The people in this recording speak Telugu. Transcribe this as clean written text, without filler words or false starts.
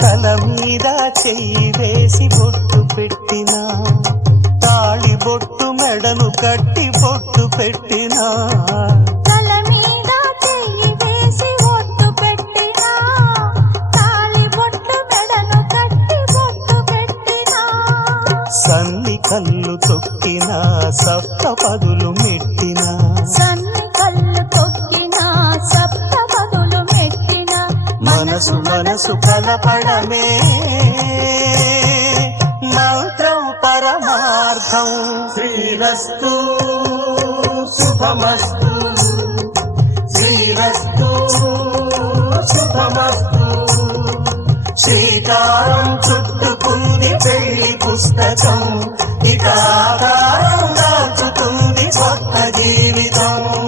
తల మీద చెయ్యి వేసి బొట్టు పెట్టినా, తాళి బొట్టు మెడను కట్టి బొట్టు పెట్టినా, తల మీద చెయ్యి వేసి బొట్టు పెట్టినా, తాళి బొట్టు మెడను కట్టి బొట్టు పెట్టినా, సన్ని కళ్ళు తొక్కినా సప్త పదులు మెట్టినా, సన్ని కళ్ళు తొక్కినా సప్త పదులు మెట్టినా, మనసు మనసు కలపడమే మంత్రం పరమార్థం. శ్రీరస్తు శుభమస్తు, శ్రీరస్తు శుభమస్తు. శ్రీకారం చుట్టుకుంది పెళ్లి పుస్తకం, ఇక ఆకారం